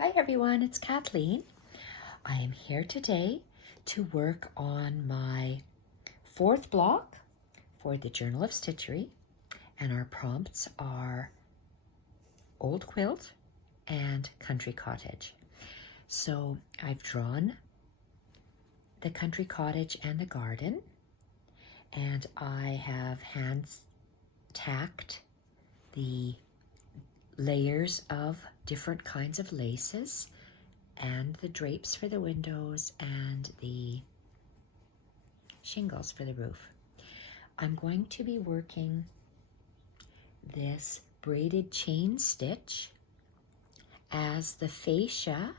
Hi everyone, it's Kathleen. I am here today to work on my fourth block for the Journal of Stitchery, and our prompts are Old Quilt and Country Cottage. So I've drawn the Country Cottage and the garden, and I have hand tacked the layers of different kinds of laces and the drapes for the windows and the shingles for the roof. I'm going to be working this braided chain stitch as the fascia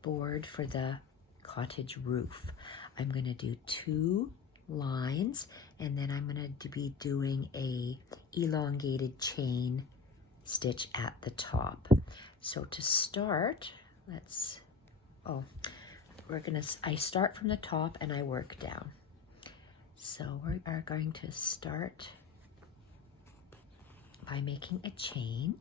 board for the cottage roof. I'm going to do 2 lines, and then I'm going to be doing a elongated chain stitch at the top. So to start, I start from the top and I work down. So we are going to start by making a chain.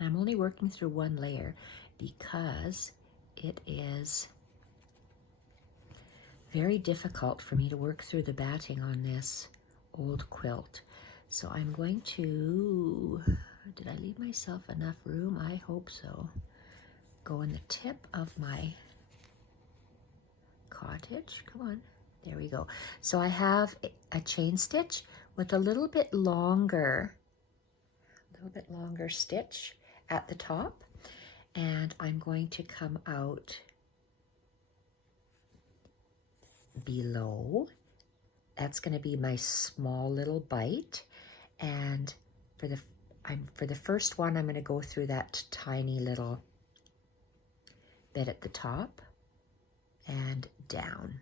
And I'm only working through 1 layer because it is very difficult for me to work through the batting on this old quilt. So I'm going to, did I leave myself enough room? I hope so. Go in the tip of my cottage. Come on, there we go. So I have a chain stitch with a little bit longer stitch at the top, and I'm going to come out below. That's going to be my small little bite, and for the first one, I'm going to go through that tiny little bit at the top and down.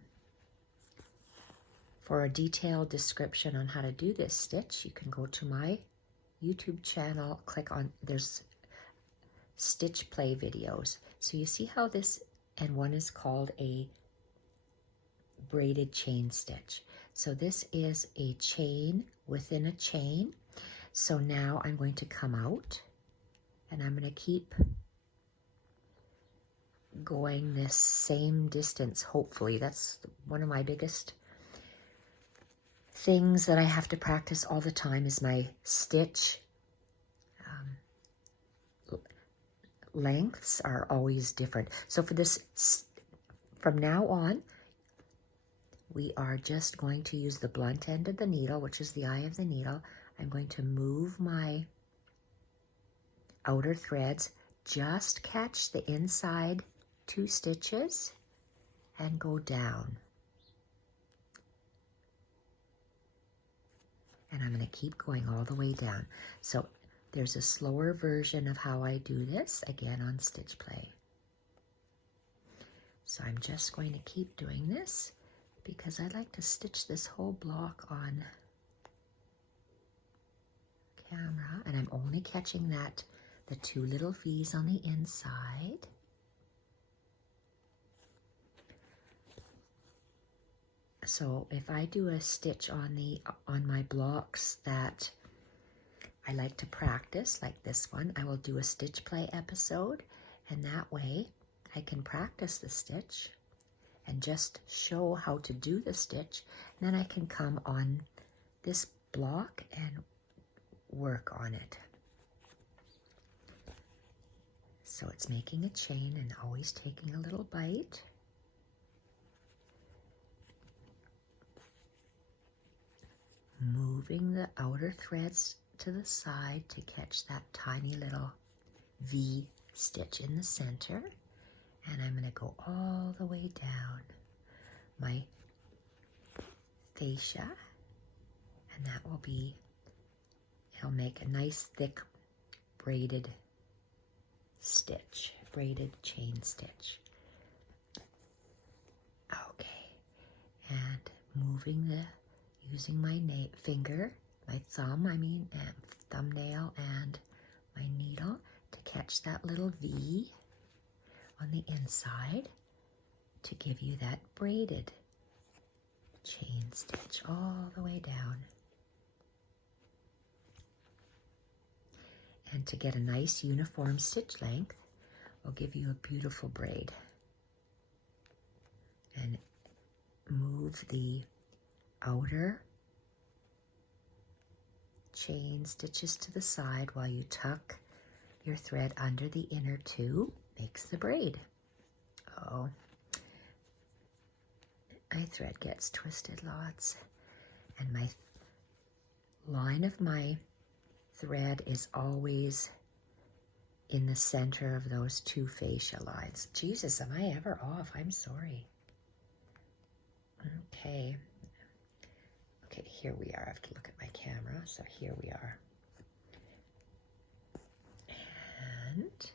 For a detailed description on how to do this stitch, you can go to my YouTube channel, click on, there's stitch play videos. So you see how this, and one is called a braided chain stitch. So this is a chain within a chain. So now I'm going to come out and I'm going to keep going this same distance, hopefully. That's one of my biggest things that I have to practice all the time is my stitch lengths are always different. So for this, from now on, we are just going to use the blunt end of the needle, which is the eye of the needle. I'm going to move my outer threads, just catch the inside 2 stitches and go down. And I'm going to keep going all the way down. So there's a slower version of how I do this, again on Stitch Play. So I'm just going to keep doing this because I like to stitch this whole block on camera, and I'm only catching the 2 little V's on the inside. So if I do a stitch on my blocks that I like to practice, like this one, I will do a Stitch Play episode, and that way I can practice the stitch and just show how to do the stitch. And then I can come on this block and work on it. So it's making a chain and always taking a little bite. Moving the outer threads to the side to catch that tiny little V stitch in the center. And I'm going to go all the way down my fascia, and that will be, it'll make a nice thick braided stitch, braided chain stitch. Okay, and moving using my thumbnail and my needle to catch that little V on the inside to give you that braided chain stitch all the way down. And to get a nice uniform stitch length, will give you a beautiful braid. And move the outer chain stitches to the side while you tuck your thread under the inner two, makes the braid. Oh, my thread gets twisted lots, and my line of my thread is always in the center of those two fascia lines. Jesus, am I ever off? I'm sorry. Okay. Okay, here we are. I have to look at my camera. So here we are. And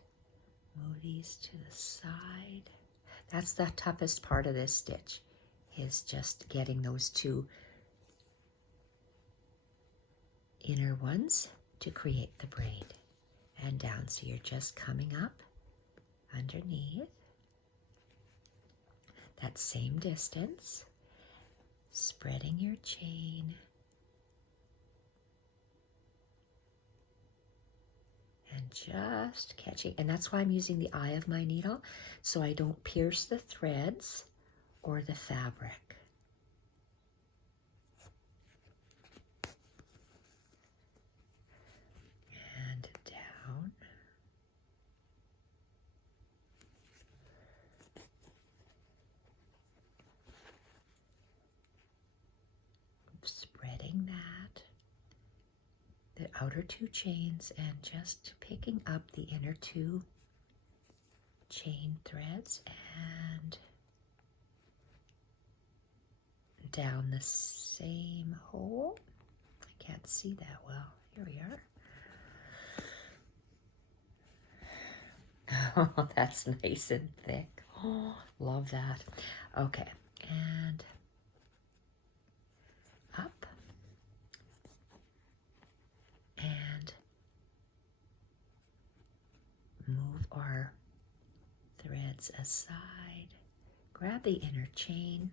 move these to the side. That's the toughest part of this stitch, is just getting those two inner ones to create the braid. And down, so you're just coming up underneath that same distance, spreading your chain, and just catching. And that's why I'm using the eye of my needle, so I don't pierce the threads or the fabric. And down. Spreading that, the outer two chains, and just picking up the inner two chain threads and down the same hole. I can't see that well. Here we are. Oh, that's nice and thick. Oh, love that. Okay, and up and move our threads aside. Grab the inner chain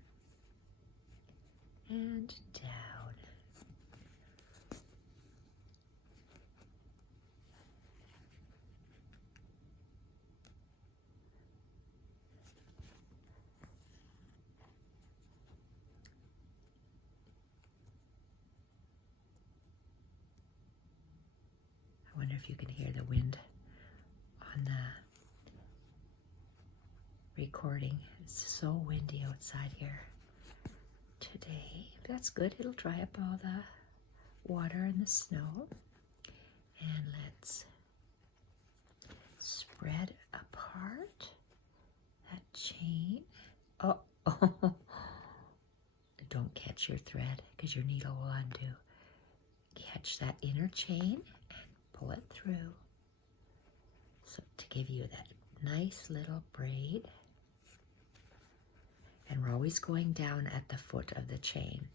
and down. I wonder if you can hear the wind on the recording. It's so windy outside here today. That's good. It'll dry up all the water and the snow. And let's spread apart that chain. Oh, oh. Don't catch your thread because your needle will undo. Catch that inner chain and pull it through. So to give you that nice little braid. And we're always going down at the foot of the chain.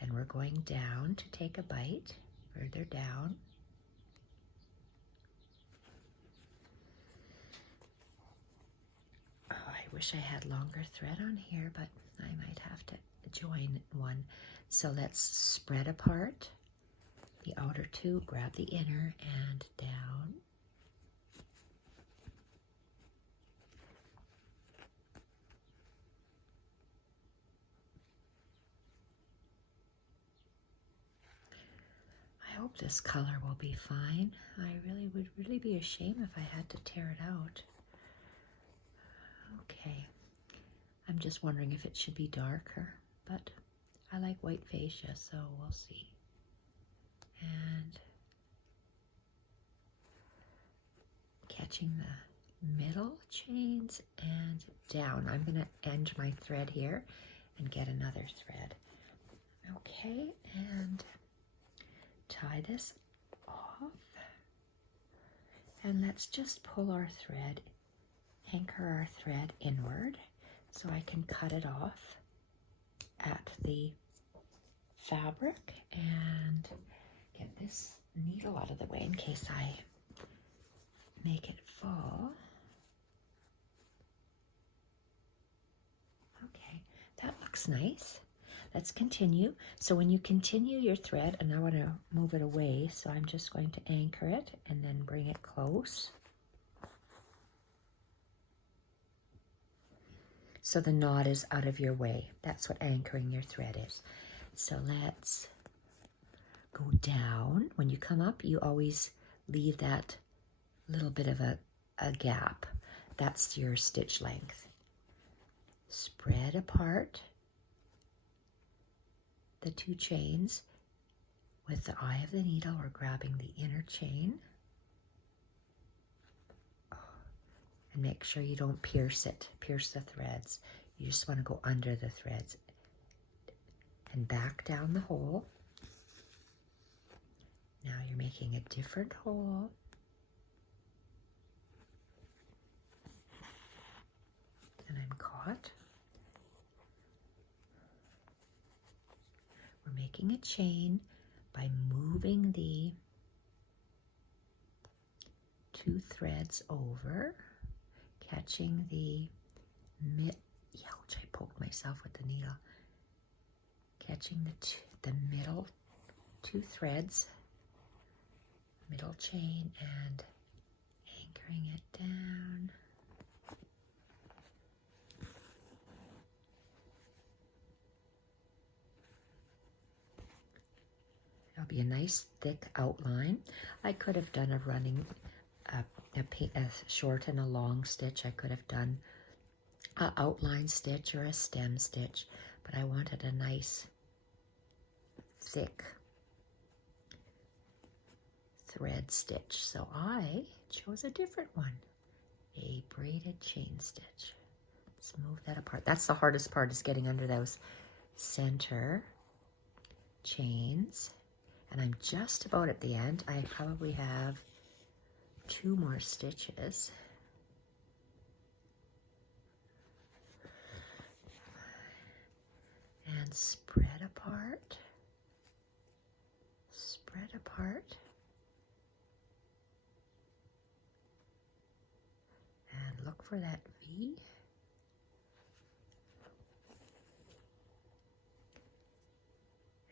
And we're going down to take a bite, further down. Oh, I wish I had longer thread on here, but I might have to join one. So let's spread apart the outer two, grab the inner, and down. I hope this color will be fine. I would really be ashamed if I had to tear it out. Okay, I'm just wondering if it should be darker, but I like white fascia, so we'll see. And catching the middle chains and down. I'm going to end my thread here and get another thread. Okay, and tie this off. And let's just pull our thread, anchor our thread inward so I can cut it off at the fabric and get this needle out of the way in case I make it fall. Okay, that looks nice. let's continue. So when you continue your thread, and I want to move it away, so I'm just going to anchor it and then bring it close. So the knot is out of your way. That's what anchoring your thread is. So let's go down. When you come up, you always leave that little bit of a gap. That's your stitch length. Spread apart the two chains. With the eye of the needle, we're grabbing the inner chain. And make sure you don't pierce the threads. You just want to go under the threads and back down the hole. Now you're making a different hole. And I'm caught. We're making a chain by moving the two threads over, catching the ouch, I poked myself with the needle. Catching the middle two threads, middle chain, and anchoring it down. It'll be a nice thick outline. I could have done a running, a short and a long stitch. I could have done an outline stitch or a stem stitch, but I wanted a nice thick thread stitch, so I chose a different one, a braided chain stitch. Let's move that apart. That's the hardest part, is getting under those center chains. And I'm just about at the end. I probably have 2 more stitches. And spread apart. Spread apart. And look for that V.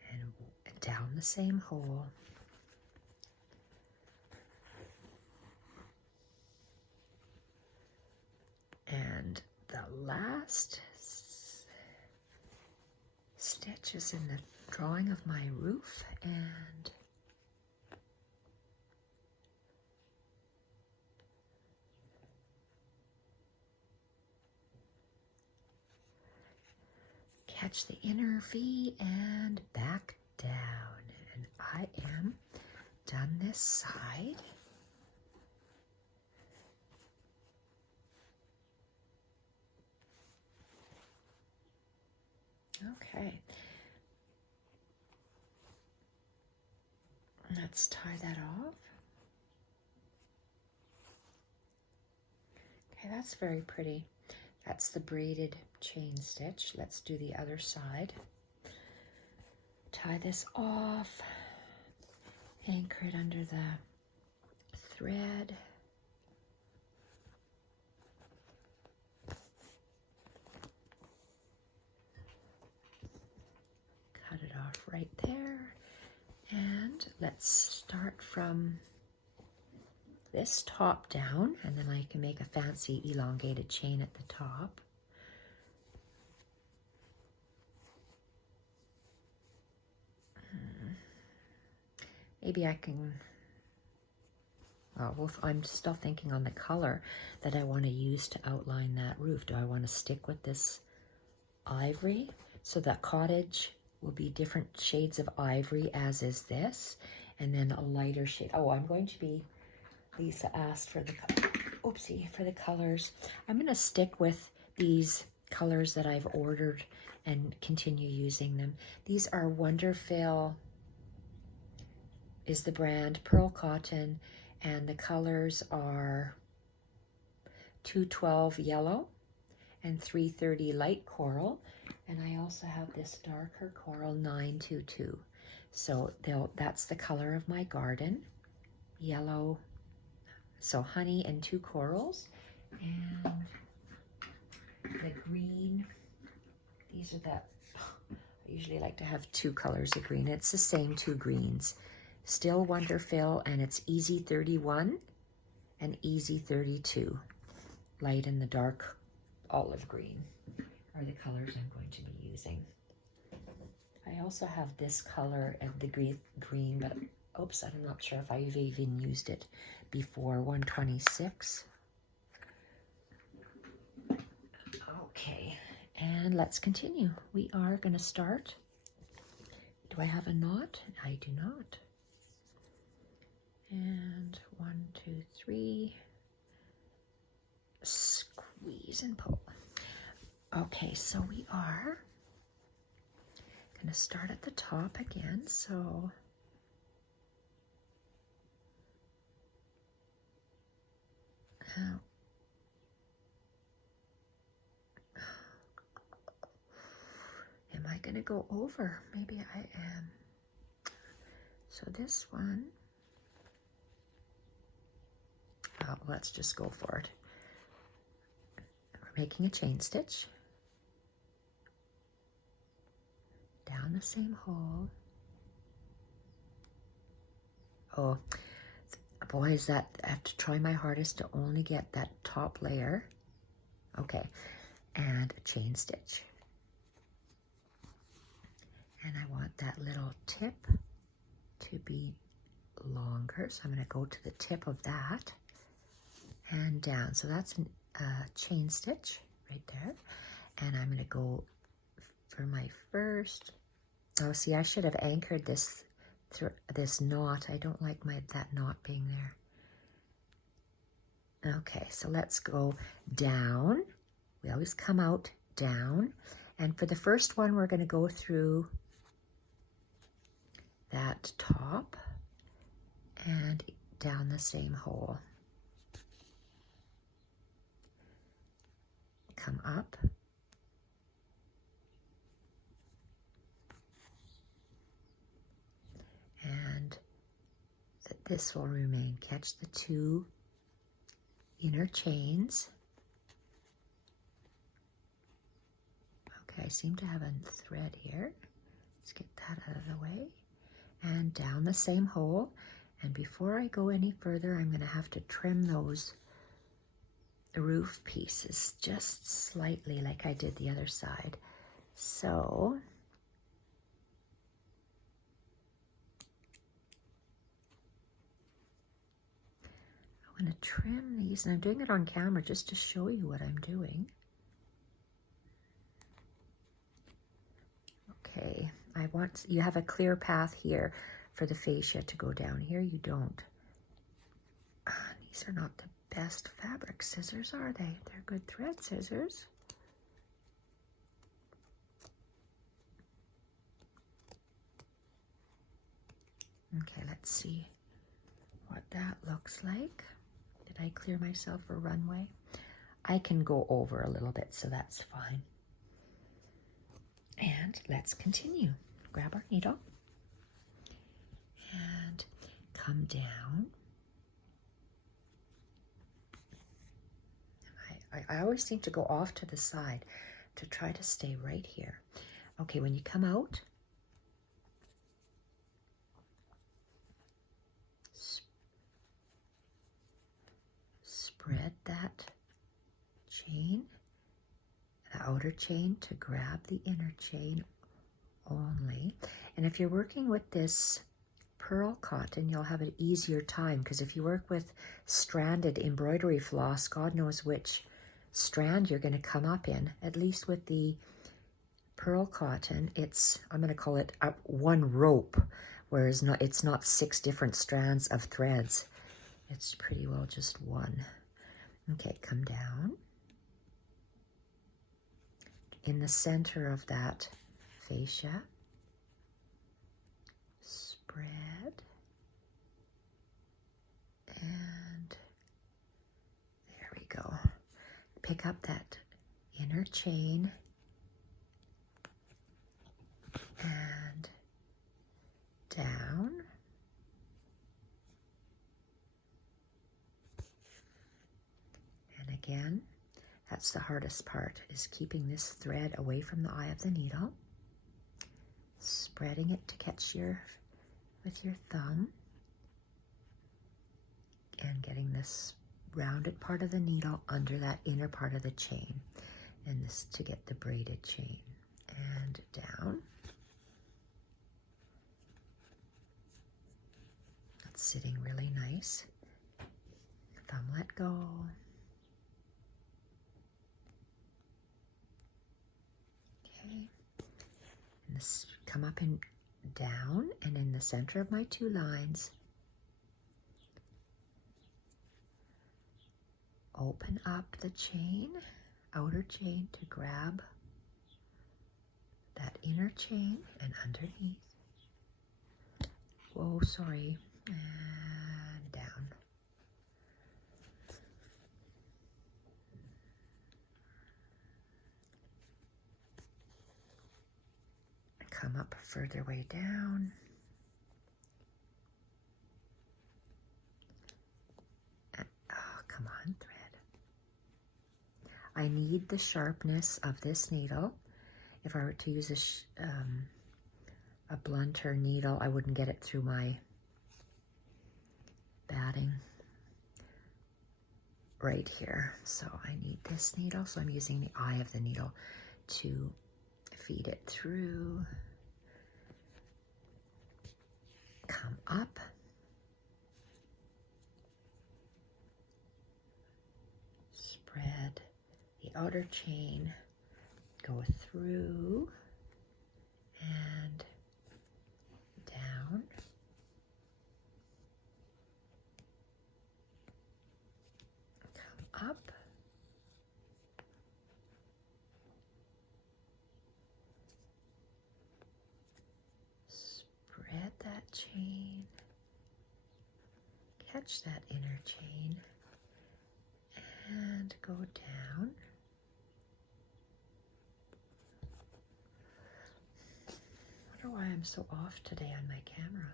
And down the same hole. And the last stitch is in the drawing of my roof, and catch the inner V and back down. And I am done this side. Okay. Let's tie that off. Okay, that's very pretty. That's the braided chain stitch. Let's do the other side. Tie this off, anchor it under the thread. Cut it off right there. And let's start from this top down, and then I can make a fancy elongated chain at the top. Maybe I can, well, I'm still thinking on the color that I want to use to outline that roof. Do I want to stick with this ivory? So that cottage will be different shades of ivory, as is this, and then a lighter shade. Oh, I'm going to be, Lisa asked for the, for the colors. I'm going to stick with these colors that I've ordered and continue using them. These are Wonderfill, is the brand, pearl cotton, and the colors are 212 yellow and 330 light coral, and I also have this darker coral 922. So that's the color of my garden, yellow, so honey and 2 corals, and the green, these are the, I usually like to have 2 colors of green. It's the same 2 greens. Still Wonder Fill, and it's Easy 31 and Easy 32. Light and the dark olive green are the colors I'm going to be using. I also have this color of the green, but oops, I'm not sure if I've even used it before, 126. Okay, and let's continue. We are going to start. Do I have a knot? I do not. And 1, 2, 3. Squeeze and pull. Okay, so we are going to start at the top again. So now, am I going to go over? Maybe I am. So this one, oh, let's just go for it. We're making a chain stitch. Down the same hole. Oh, boys, that I have to try my hardest to only get that top layer. Okay, and a chain stitch. And I want that little tip to be longer, so I'm going to go to the tip of that and down. So that's a chain stitch right there. And I'm going to go for my first. Oh, see, I should have anchored this knot. I don't like that knot being there. Okay, so let's go down. We always come out down. And for the first one, we're going to go through that top and down the same hole. Come up. And this will remain. Catch the 2 inner chains. Okay, I seem to have a thread here. Let's get that out of the way. And down the same hole. And before I go any further, I'm going to have to trim those roof pieces just slightly like I did the other side. So I'm going to trim these, and I'm doing it on camera just to show you what I'm doing. Okay, you have a clear path here for the fascia to go down. Here you don't. These are not the best fabric scissors, are they? They're good thread scissors. Okay, let's see what that looks like. Did I clear myself a runway? I can go over a little bit, so that's fine. And let's continue. Grab our needle and come down. I always seem to go off to the side to try to stay right here. Okay, when you come out, spread that chain, the outer chain, to grab the inner chain only. And if you're working with this pearl cotton, you'll have an easier time, because if you work with stranded embroidery floss, God knows which strand you're going to come up in. At least with the pearl cotton, I'm going to call it one rope, whereas it's not 6 different strands of threads. It's pretty well just one. Okay, come down. In the center of that fascia, spread, and there we go. Pick up that inner chain and down. And again, that's the hardest part, is keeping this thread away from the eye of the needle. spreading it to catch with your thumb, and getting this rounded part of the needle under that inner part of the chain, and this to get the braided chain, and down. That's sitting really nice. Thumb let go. Okay. And this come up and down, and in the center of my 2 lines, open up the chain, outer chain, to grab that inner chain, and underneath. Whoa, sorry. And down. Come up a further way down. And, oh, come on, thread. I need the sharpness of this needle. If I were to use a blunter needle, I wouldn't get it through my batting right here. So I need this needle, so I'm using the eye of the needle to feed it through. Come up. Spread the outer chain, go through and down. Come up. Spread that chain. Catch that inner chain and go down. I wonder why I'm so off today on my camera.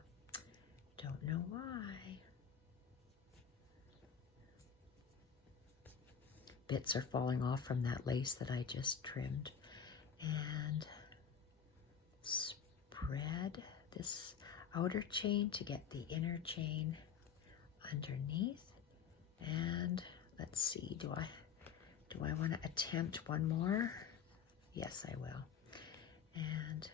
Don't know why. Bits are falling off from that lace that I just trimmed. And spread this outer chain to get the inner chain underneath. And let's see, do I want to attempt one more? Yes, I will. And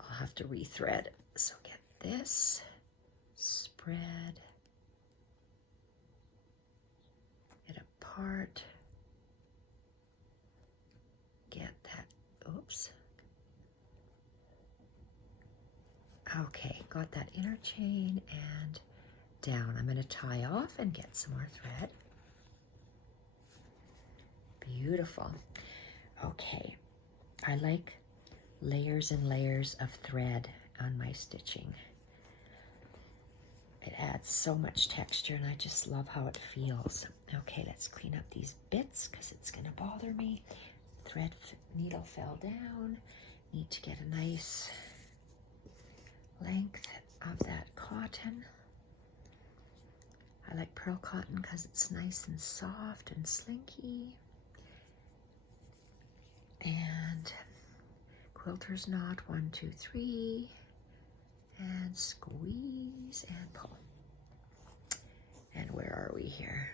I'll have to rethread. So get this, spread it apart, get that, oops. Okay, got that inner chain and down. I'm going to tie off and get some more thread. Beautiful. Okay, I like layers and layers of thread on my stitching. It adds so much texture and I just love how it feels. Okay, let's clean up these bits because it's going to bother me. Thread needle fell down. Need to get a nice length of that cotton. I like pearl cotton because it's nice and soft and slinky. And quilter's knot, 1, 2, 3, and squeeze and pull. And where are we here?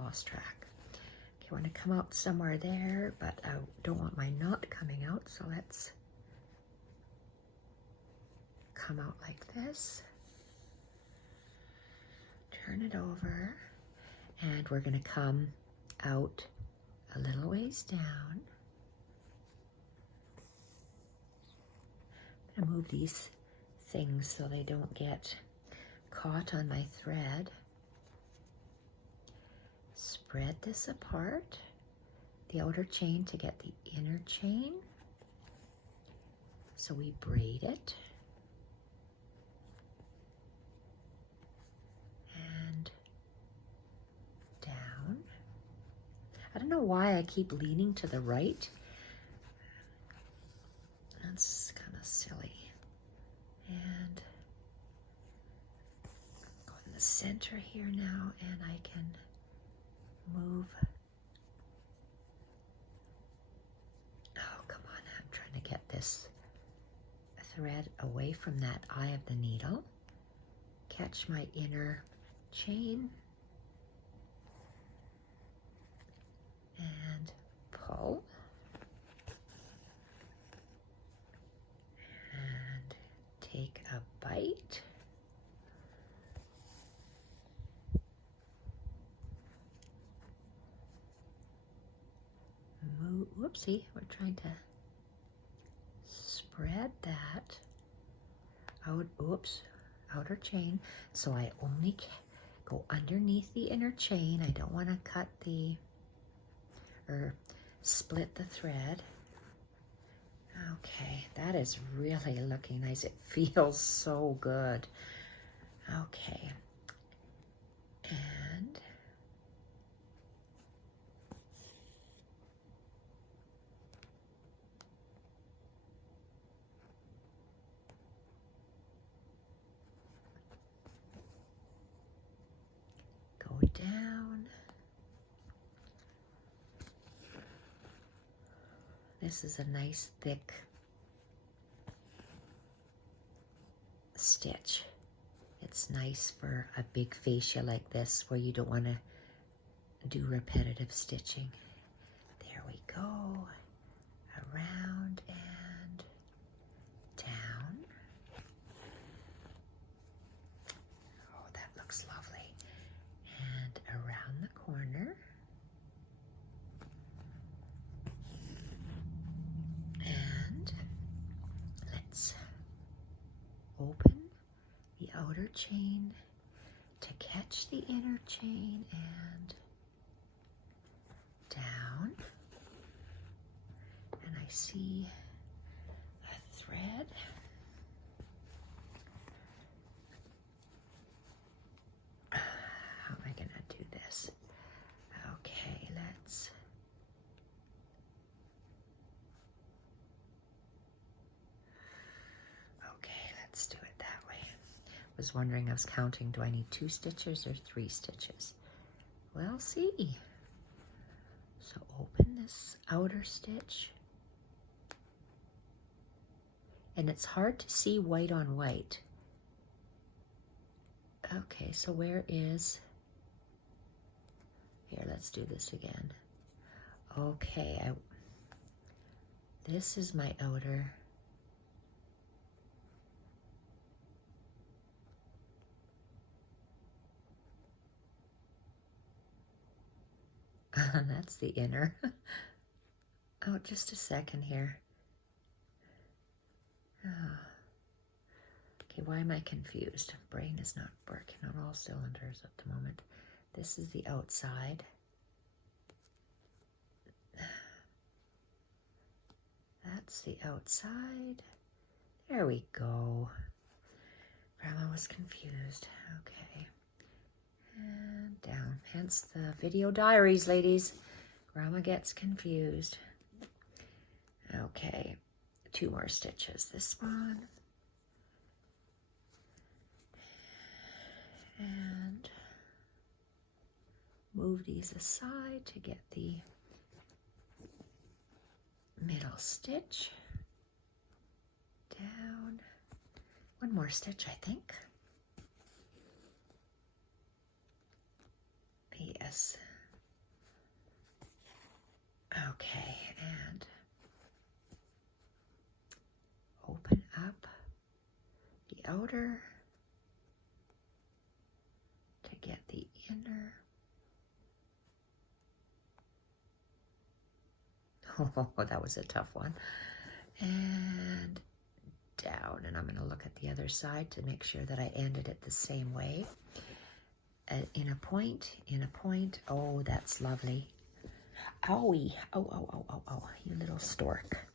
Lost track. Okay, I want to come out somewhere there, but I don't want my knot coming out, so let's come out like this. Turn it over, and we're going to come out a little ways down. I'm going to move these things so they don't get caught on my thread. Spread this apart, the outer chain to get the inner chain. So we braid it. And down. I don't know why I keep leaning to the right. That's kind of silly. And go in the center here now, and I can move. Oh, come on, I'm trying to get this thread away from that eye of the needle, catch my inner chain, and pull. And take a bite. Whoopsie, we're trying to spread that out, outer chain. So I only go underneath the inner chain. I don't want to cut or split the thread. Okay, that is really looking nice. It feels so good. Okay, and go down. This is a nice thick stitch. It's nice for a big fascia like this where you don't want to do repetitive stitching. There we go. Around and down. Oh, that looks lovely. And around the corner. And let's open the outer chain to catch the inner chain and down. And I see a thread. How am I going to do this? Okay, let's do it that way. I was wondering, I was counting, do I need 2 stitches or 3 stitches? We'll see. So open this outer stitch. And it's hard to see white on white. Okay, so where is... Here, let's do this again. Okay, this is my outer... That's the inner. Oh, just a second here. Oh. Okay, why am I confused? Brain is not working on all cylinders at the moment. This is the outside. That's the outside. There we go. Grandma was confused. Okay. And down. Hence the video diaries, ladies. Grandma gets confused. Okay. 2 more stitches. This one. And move these aside to get the middle stitch. Down. 1 more stitch, I think. Yes. Okay, and open up the outer to get the inner. Oh, that was a tough one. And down, and I'm going to look at the other side to make sure that I ended it the same way. In a point, oh, that's lovely. Owie, oh, you little stork.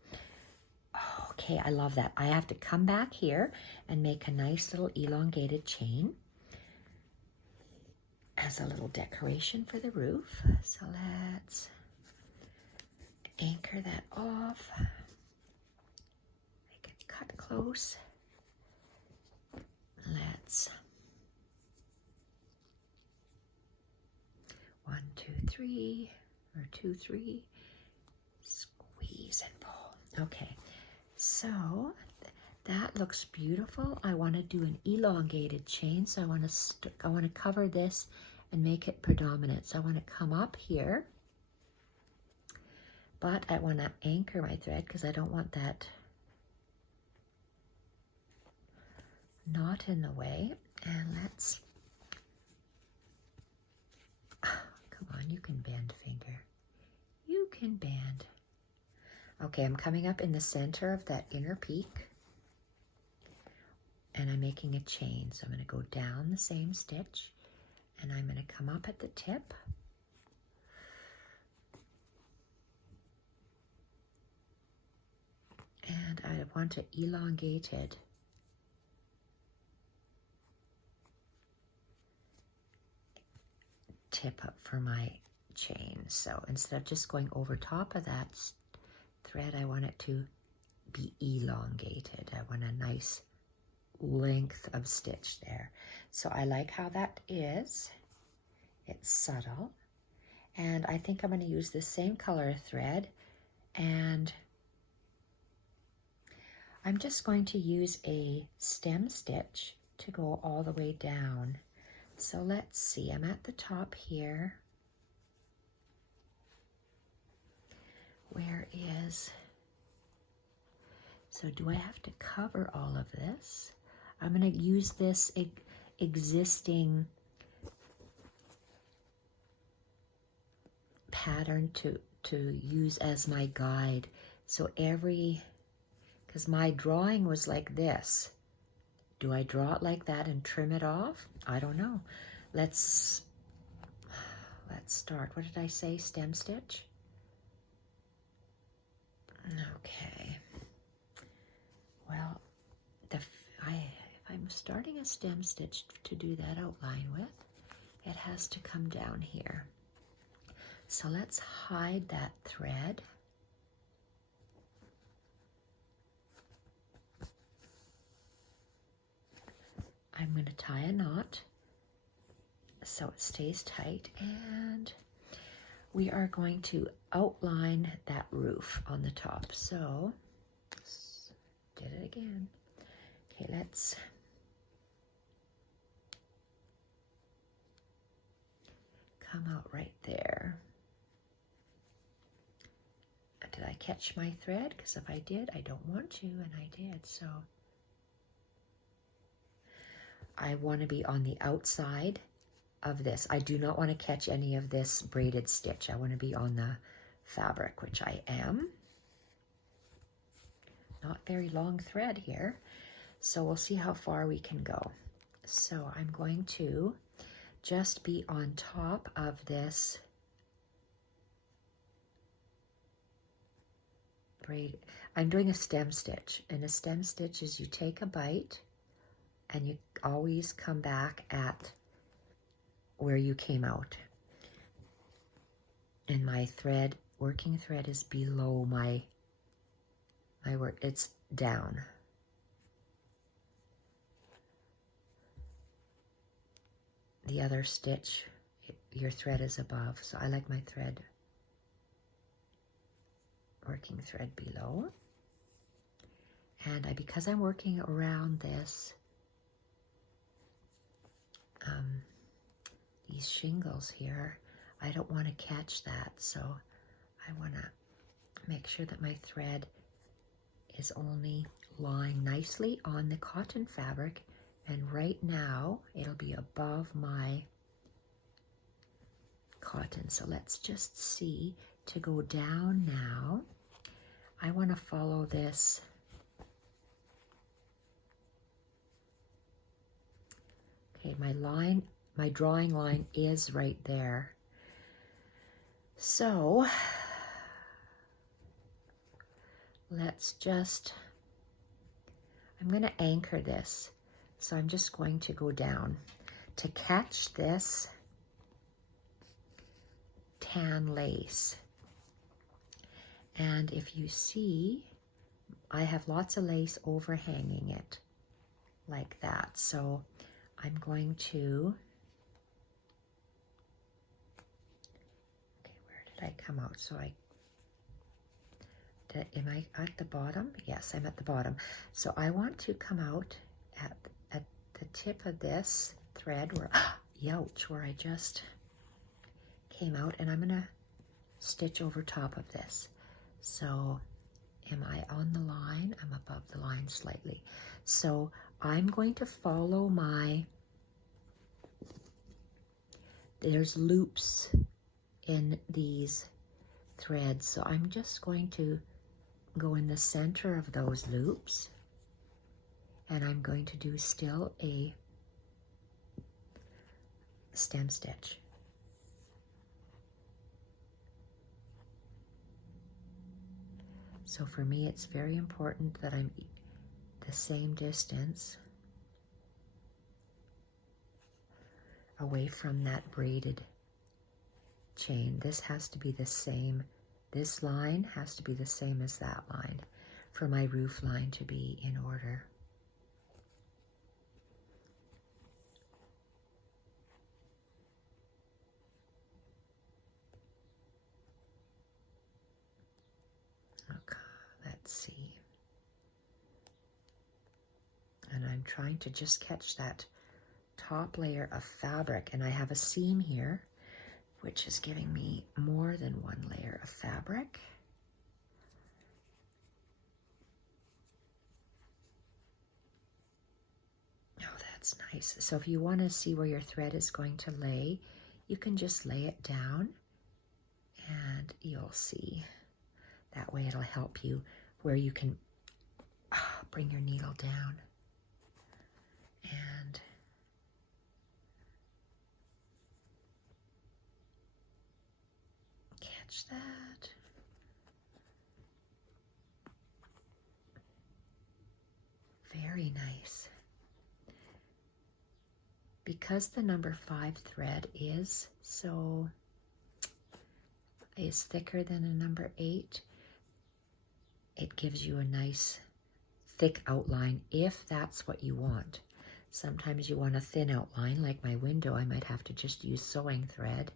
Okay, I love that. I have to come back here and make a nice little elongated chain as a little decoration for the roof. So let's anchor that off. Make it cut close. Let's 1, 2, 3, or 2, 3, squeeze and pull. Okay, so That looks beautiful. I want to do an elongated chain, so I want to cover this and make it predominant. So I want to come up here, but I want to anchor my thread because I don't want that knot in the way. And let's, come on, you can bend, finger. You can bend. Okay, I'm coming up in the center of that inner peak, and I'm making a chain. So I'm going to go down the same stitch, and I'm going to come up at the tip. And I want to elongated tip up for my chain. So instead of just going over top of that thread, I want it to be elongated. I want a nice length of stitch there. So I like how that is. It's subtle. And I think I'm going to use the same color thread, and I'm just going to use a stem stitch to go all the way down. So let's see, I'm at the top here. Where is, so do I have to cover all of this? I'm going to use this existing pattern to use as my guide. So because my drawing was like this. Do I draw it like that and trim it off? I don't know. Let's start. What did I say? Stem stitch? Okay. Well, if I'm starting a stem stitch to do that outline with, it has to come down here. So let's hide that thread. I'm going to tie a knot so it stays tight, and we are going to outline that roof on the top. So, did it again. Okay, let's come out right there. Did I catch my thread? Because if I did, I don't want to, and I did, so I want to be on the outside of this. I do not want to catch any of this braided stitch. I want to be on the fabric, which I am. Not very long thread here, so we'll see how far we can go. So I'm going to just be on top of this braid. I'm doing a stem stitch, and a stem stitch is you take a bite and you always come back at where you came out. And my thread, working thread, is below my work. It's down. The other stitch, your thread is above. So I like my thread, working thread below. And because I'm working around this, these shingles here, I don't want to catch that, so I want to make sure that my thread is only lying nicely on the cotton fabric, and right now it'll be above my cotton. So let's just see, to go down now, I want to follow this. Okay, my drawing line is right there. So let's just, I'm going to anchor this. So I'm just going to go down to catch this tan lace. And if you see, I have lots of lace overhanging it like that. So I'm going to, okay, where did I come out? So Am I at the bottom? Yes, I'm at the bottom. So I want to come out at the tip of this thread where, youch, where I just came out, and I'm gonna stitch over top of this. So am I on the line? I'm above the line slightly. So I'm going to follow there's loops in these threads. So I'm just going to go in the center of those loops, and I'm going to do still a stem stitch. So for me, it's very important that I'm the same distance away from that braided chain. This has to be the same. This line has to be the same as that line for my roof line to be in order. Okay, let's see. And I'm trying to just catch that top layer of fabric, and I have a seam here which is giving me more than one layer of fabric. Oh, that's nice. So if you want to see where your thread is going to lay, you can just lay it down and you'll see. That way it'll help you where you can bring your needle down and catch that. Very nice. Because the number 5 thread is thicker than a number 8, it gives you a nice thick outline if that's what you want. Sometimes you want a thin outline, like my window. I might have to just use sewing thread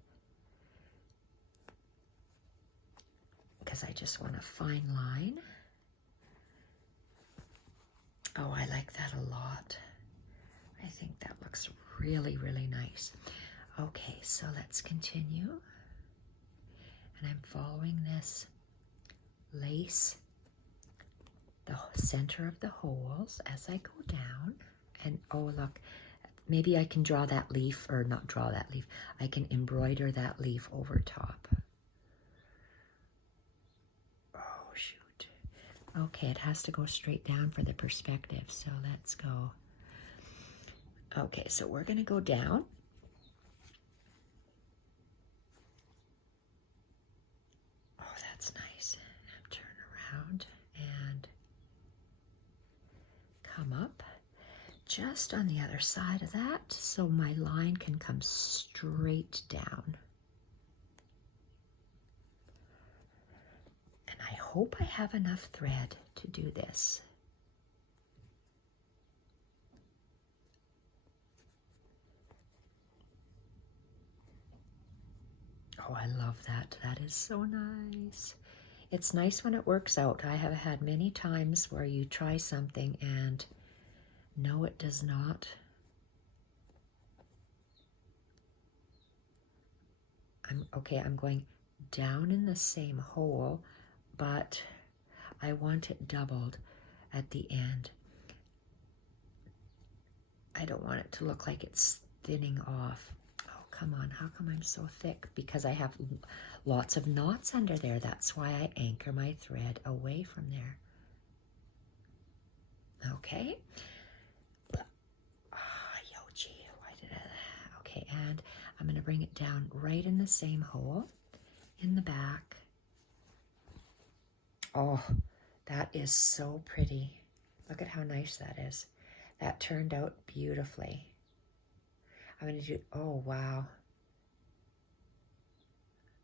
because I just want a fine line. Oh, I like that a lot. I think that looks really, really nice. Okay, so let's continue. And I'm following this lace, the center of the holes as I go down. And oh, look, maybe I can draw that leaf, or not draw that leaf. I can embroider that leaf over top. Oh, shoot. Okay, it has to go straight down for the perspective, so let's go. Okay, so we're going to go down. Oh, that's nice. Turn around and come up just on the other side of that so my line can come straight down. And I hope I have enough thread to do this. Oh, I love that. That is so nice. It's nice when it works out. I have had many times where you try something and no, it does not. I'm going down in the same hole, but I want it doubled at the end. I don't want it to look like it's thinning off. Oh, come on, how come I'm so thick? Because I have lots of knots under there. That's why I anchor my thread away from there. Okay. Okay, and I'm going to bring it down right in the same hole in the back. Oh, that is so pretty. Look at how nice that is. That turned out beautifully. I'm going to do, oh, wow.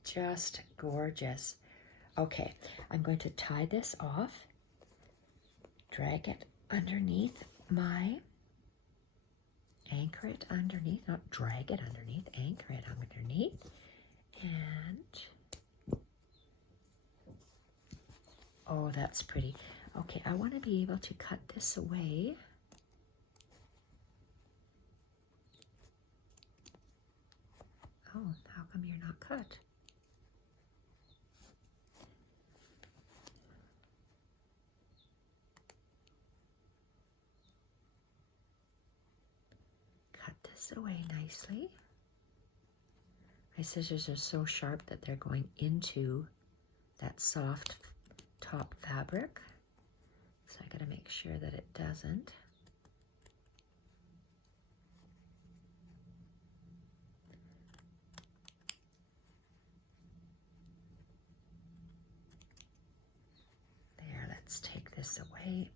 Just gorgeous. Okay, I'm going to tie this off, drag it underneath anchor it underneath, not drag it underneath, anchor it underneath, and Oh, that's pretty. Okay, I want to be able to cut this away. Oh, how come you're not cut? Cut this away nicely. My scissors are so sharp that they're going into that soft top fabric. So I gotta make sure that it doesn't. There, let's take this away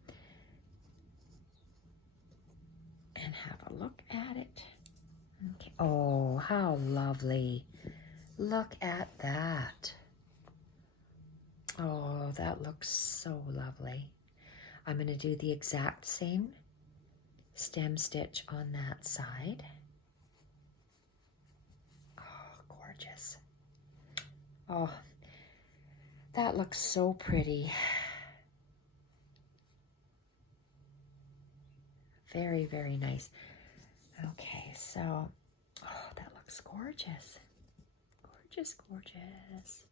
and have a look at it. Okay. Oh, how lovely. Look at that. Oh, that looks so lovely. I'm going to do the exact same stem stitch on that side. Oh, gorgeous. Oh, that looks so pretty. Very, very nice. Okay, so, oh, that looks gorgeous. Gorgeous, gorgeous.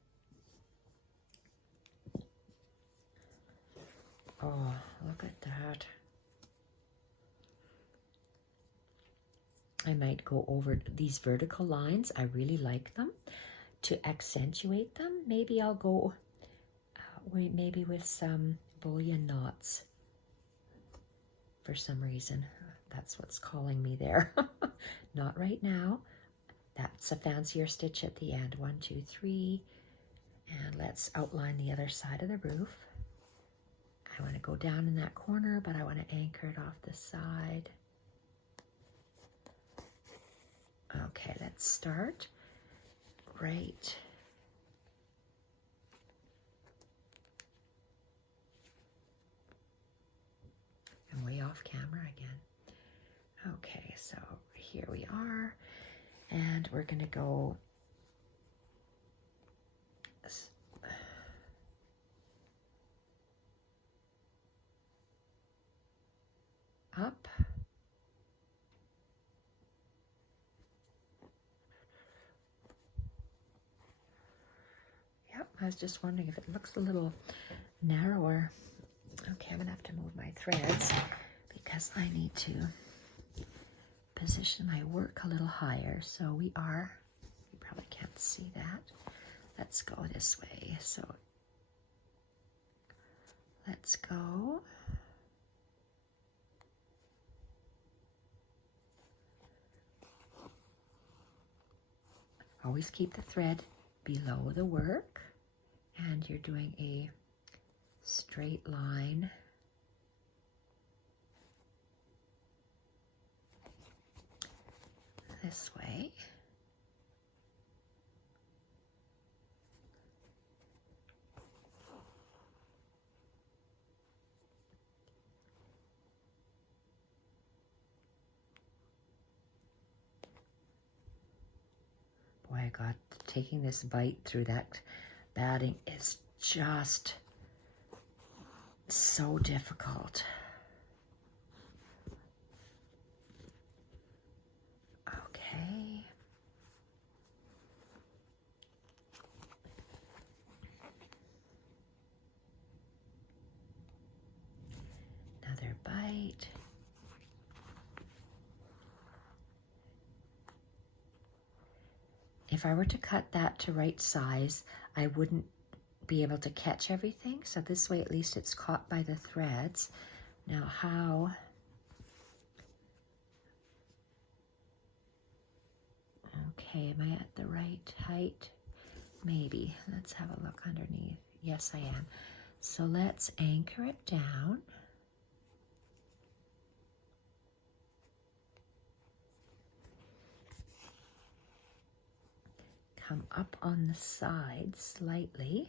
Oh, look at that. I might go over these vertical lines. I really like them. To accentuate them, maybe I'll go maybe with some bullion knots. For some reason, that's what's calling me there. Not right now. That's a fancier stitch at the end. 1, 2, 3. And let's outline the other side of the roof. I want to go down in that corner, but I want to anchor it off the side. Okay, let's start right. I'm way off camera again. Okay, so here we are, and we're going to go up. Yep, I was just wondering if it looks a little narrower. Okay, I'm going to have to move my threads because I need to position my work a little higher. So we are, you probably can't see that. Let's go this way. So let's go. Always keep the thread below the work, and you're doing a straight line. This way. Boy, God, taking this bite through that batting is just so difficult. Okay. Another bite. If I were to cut that to right size, I wouldn't be able to catch everything. So this way, at least it's caught by the threads. Now how? Okay, am I at the right height? Maybe. Let's have a look underneath. Yes, I am. So let's anchor it down. Come up on the side slightly.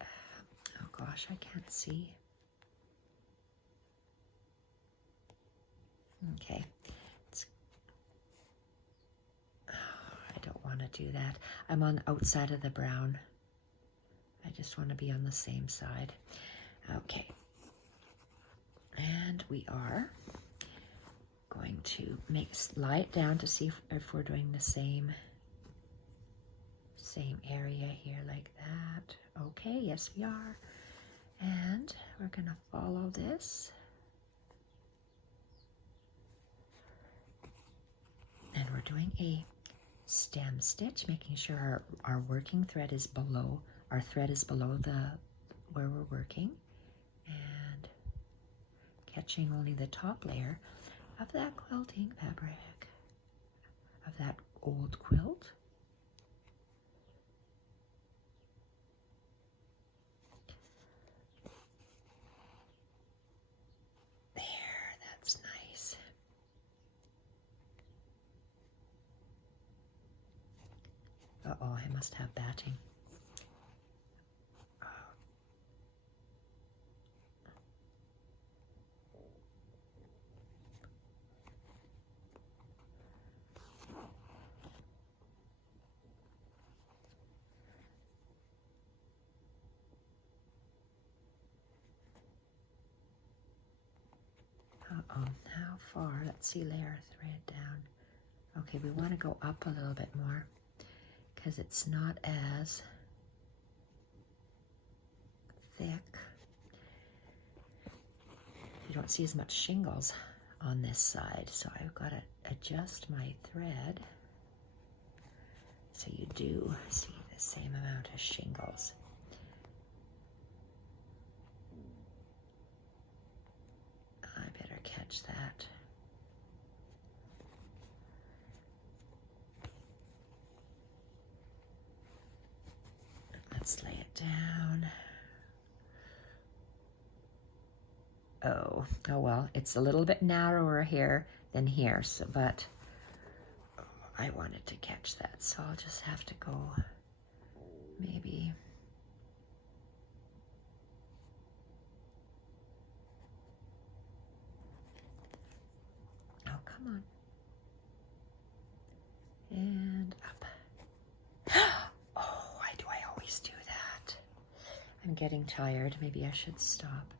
Oh gosh, I can't see. Okay, want to do that. I'm on the outside of the brown. I just want to be on the same side. Okay. And we are going to lie it down to see if we're doing the same area here like that. Okay, yes we are. And we're going to follow this. And we're doing a stem stitch, making sure our working thread is below, our thread is below where we're working, and catching only the top layer of that quilting fabric, of that old quilt. There, that's nice. Uh-oh, I must have batting. Uh-oh, how far? Let's see, layer thread down. Okay, we want to go up a little bit more because it's not as thick. You don't see as much shingles on this side, so I've got to adjust my thread so you do see the same amount of shingles. I better catch that. Let's lay it down. Oh well, it's a little bit narrower here than here, so, but I wanted to catch that, so I'll just have to go maybe. Oh, come on. And up. Oh, why do I always do that? I'm getting tired. Maybe I should stop.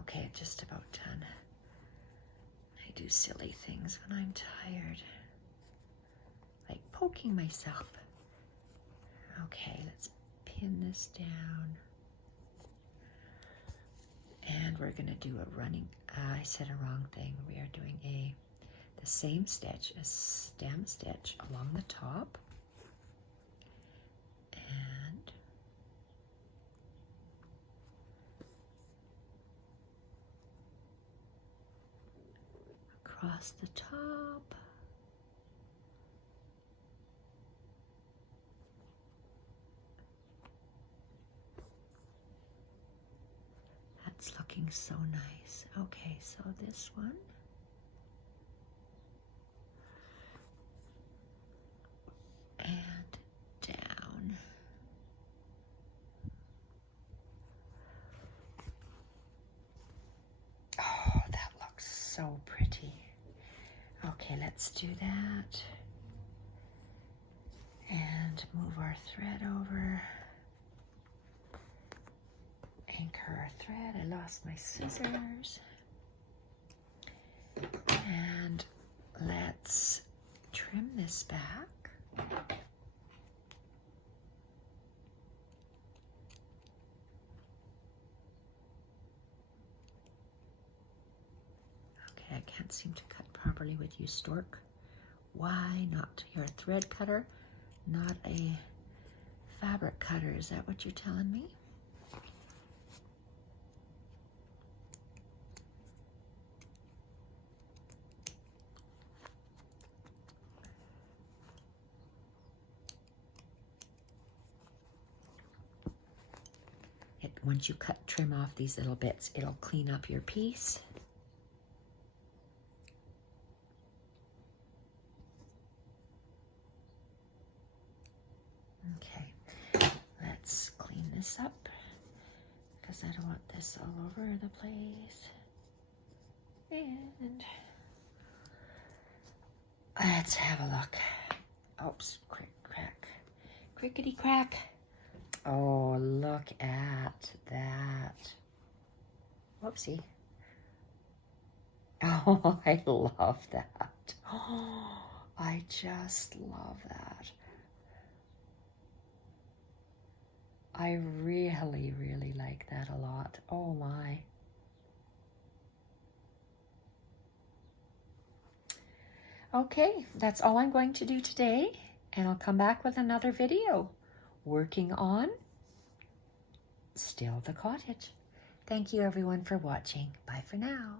Okay, just about done. I do silly things when I'm tired. Like poking myself. Okay, let's pin this down. And we're going to do a running, I said a wrong thing. We are doing the same stitch, a stem stitch along the top. And across the top. That's looking so nice. Okay, so this one. And down. Oh, that looks so pretty. Okay, let's do that. And move our thread over. Anchor our thread. I lost my scissors. And let's trim this back. Okay, I can't seem to cut properly with you, stork. Why not? You're a thread cutter, not a fabric cutter. Is that what you're telling me? Once you trim off these little bits, it'll clean up your piece. Okay, let's clean this up because I don't want this all over the place. And let's have a look. Oops, quick, crap. crickety crack. Oh, look at that. Whoopsie. Oh, I love that. Oh, I just love that. I really, really like that a lot. Oh my. Okay, that's all I'm going to do today, and I'll come back with another video working on still the cottage. Thank you everyone for watching. Bye for now.